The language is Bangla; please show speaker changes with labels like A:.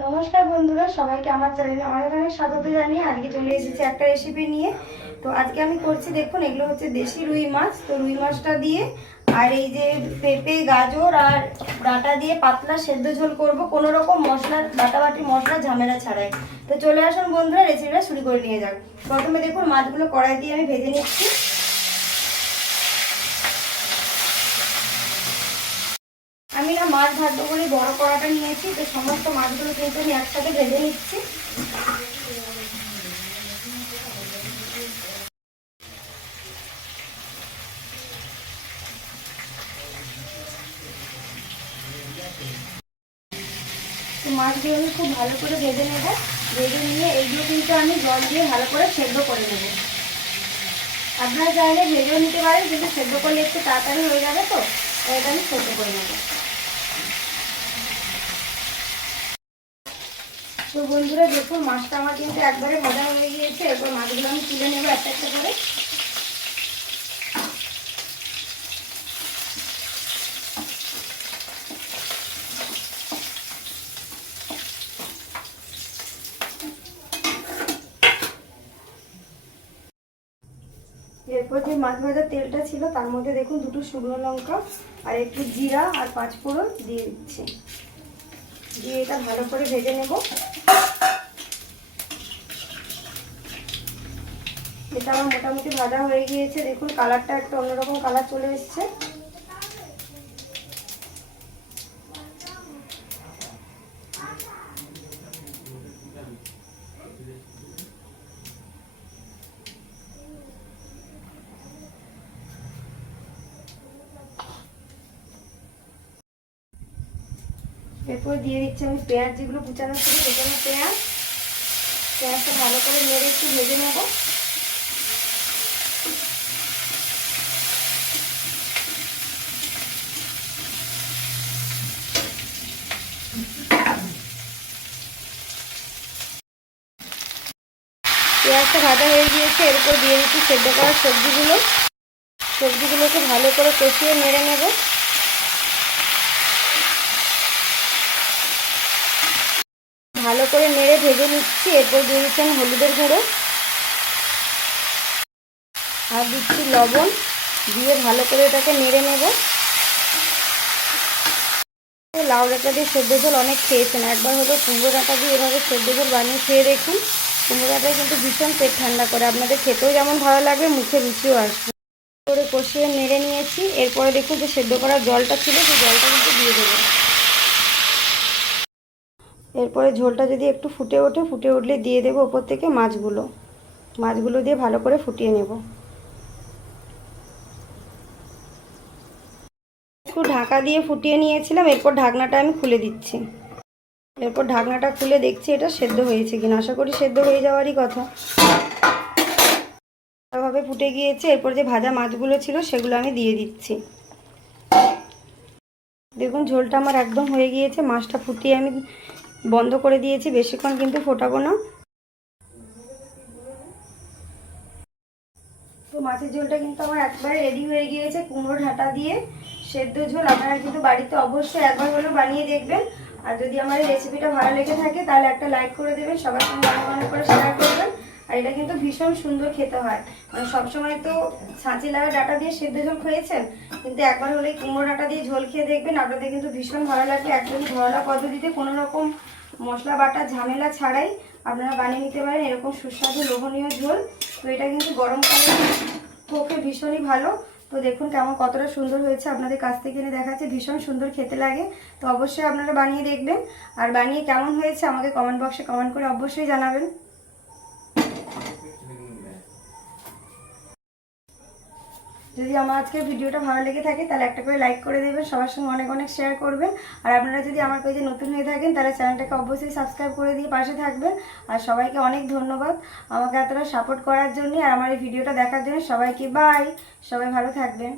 A: নমস্কার বন্ধুরা, সবাইকে আমার চ্যানেলে অনেক অনেক স্বাগত জানিয়ে আজকে চলে এসেছি একটা রেসিপি নিয়ে। তো আজকে আমি করছি, দেখুন, এগুলো হচ্ছে দেশি রুই মাছ। তো রুই মাছটা দিয়ে আর এই যে পেঁপে, গাজর আর ডাটা দিয়ে পাতলা সেদ্ধ ঝোল করব। কোনো রকম মশলা বাটাবাটি মশলা, ঝামেলা ছাড়াই। তো চলে আসুন বন্ধুরা রেসিপিটা শুরু করে নিয়ে যাক। প্রথমে দেখুন মাছগুলো কড়াই দিয়ে আমি ভেজে নিচ্ছি আমি না মাছ ভাজবো বলে বড় কড়াটা নিয়েছি। তো সমস্ত মাছগুলো কিন্তু আমি একসাথে ভেজে নিচ্ছি। মাছগুলো আমি খুব ভালো করে ভেজে নেব। ভেজে নিয়ে এইগুলো কিন্তু আমি জল দিয়ে ভালো করে সেদ্ধ করে নেব। আপনারা চাইলে ভেজেও নিতে পারেন, কিন্তু সেদ্ধ করলে একটু তাড়াতাড়ি হয়ে যাবে তো এটা আমি সেদ্ধ করে নেব। তো বন্ধুরা দেখুন মাছটা আমার কিন্তু একবারে ভাজা হয়ে গিয়েছে। এরপর মাছগুলো আমি তুলে নেব একটা একটা করে। এরপর যে মাছ ভাজার তেলটা ছিল, তার মধ্যে দেখুন দুটো শুকনো লঙ্কা আর একটু জিরা আর পাঁচ ফোড়ন দিয়ে দিচ্ছি। দিয়ে এটা ভালো করে ভেজে নেব। এটা আমার মোটামুটি ভাজা হয়ে গিয়েছে। দেখুন, কালারটা একটু অন্যরকম কালার চলে এসছে। এরপর দিয়ে দিচ্ছি আমি পেঁয়াজ, যেগুলো কুচানো ছিল কুচানো পেঁয়াজ। পেঁয়াজটা ভালো করে নেড়ে একটু ভেজে নেব। পেঁয়াজটা ভাজা হয়ে গিয়েছে, এরপর দিয়ে দিচ্ছি সেদ্ধ করা সবজিগুলো। সবজিগুলোকে ভালো করে কষিয়ে নেড়ে নেব। ভালো করে নেড়ে ভেজে নিচ্ছি, এরপর দিয়ে দিচ্ছি আমি হলুদের গুঁড়ো। আর দিচ্ছি লবণ, দিয়ে ভালো করে এটাকে নেড়ে নেব। লাউ ডাঁটা দিয়ে সেদ্ধ ঝোল অনেক খেয়েছেন। একবার হলো কুমড়ো ডাঁটা দিয়ে এভাবে সেদ্ধ ঝোল বানিয়ে খেয়ে দেখুন। কুমড়ো ডাঁটায় কিন্তু ভীষণ পেট ঠান্ডা করে। আপনাদের খেতেও যেমন ভালো লাগবে, মুখে রুচিও আসবে। করে কষিয়ে নেড়ে নিয়েছি। এরপরে দেখুন যে সেদ্ধ করার জলটা ছিল, সেই জলটা কিন্তু দিয়ে দেবো। এরপরে ঝোলটা যদি একটু ফুটে ওঠে, ফুটে উঠলে দিয়ে দেবো ওপর থেকে মাছগুলো। মাছগুলো দিয়ে ভালো করে ফুটিয়ে নেব। একটু ঢাকা দিয়ে ফুটিয়ে নিয়েছিলাম, এরপর ঢাকনাটা আমি খুলে দিচ্ছি। এরপর ঢাকনাটা খুলে দেখছি এটা সেদ্ধ হয়েছে কিনা। আশা করি সেদ্ধ হয়ে যাওয়ারই কথা। ভাবে ফুটে গিয়েছে, এরপর যে ভাজা মাছগুলো ছিল সেগুলো আমি দিয়ে দিচ্ছি। দেখুন, ঝোলটা আমার একদম হয়ে গিয়েছে, মাছটা ফুটিয়ে আমি বন্ধ করে দিয়েছি, বেশিক্ষণ কিন্তু ফোটাবো না। তো মাছের ঝোলটা কিন্তু আমার একবারে রেডি হয়ে গিয়েছে কুমড়ো ঢাটা দিয়ে। সেদ্ধ ঝোল আপনারা কিন্তু বাড়িতে অবশ্যই একবার হলেও বানিয়ে দেখবেন। আর যদি আমার এই রেসিপিটা ভালো লেগে থাকে, তাহলে একটা লাইক করে দেবেন, সবার সঙ্গে অনেক অনেক করে শেয়ার করবেন। আর এটা কিন্তু ভীষণ সুন্দর খেতে হয়। মানে সবসময় তো ছাঁচি লাগা ডাটা দিয়ে সেদ্ধ ঝোল খেয়েছেন কিন্তু একবার হলে কুমড়ো ডাটা দিয়ে ঝোল খেয়ে দেখবেন, আপনাদের কিন্তু ভীষণ ভালো লাগবে একদম ঘরোয়া পদ্ধতিতে কোনো রকম মশলা, বাটা, ঝামেলা ছাড়াই আপনারা বানিয়ে নিতে পারেন। এরকম সুস্বাদু, লোভনীয় ঝোল। তো এটা কিন্তু গরমকালে পক্ষে ভীষণই ভালো। তো দেখুন কেমন কতটা সুন্দর হয়েছে। আপনাদের কাছ থেকে এনে দেখাচ্ছে, ভীষণ সুন্দর খেতে লাগে। তো অবশ্যই আপনারা বানিয়ে দেখবেন। আর বানিয়ে কেমন হয়েছে আমাকে কমেন্ট বক্সে কমেন্ট করে অবশ্যই জানাবেন। যদি আমার আজকের ভিডিওটা ভালো লেগে থাকে, তাহলে একটা করে লাইক করে দেবেন, সবার সঙ্গে অনেক অনেক শেয়ার করবেন। আর আপনারা যদি আমার পেজে নতুন হয়ে থাকেন, তাহলে চ্যানেলটাকে অবশ্যই সাবস্ক্রাইব করে দিয়ে পাশে থাকবেন। আর সবাইকে অনেক ধন্যবাদ আমাকে এতটা সাপোর্ট করার জন্য আর আমার এই ভিডিওটা দেখার জন্য। সবাইকে বাই সবাই ভালো থাকবেন।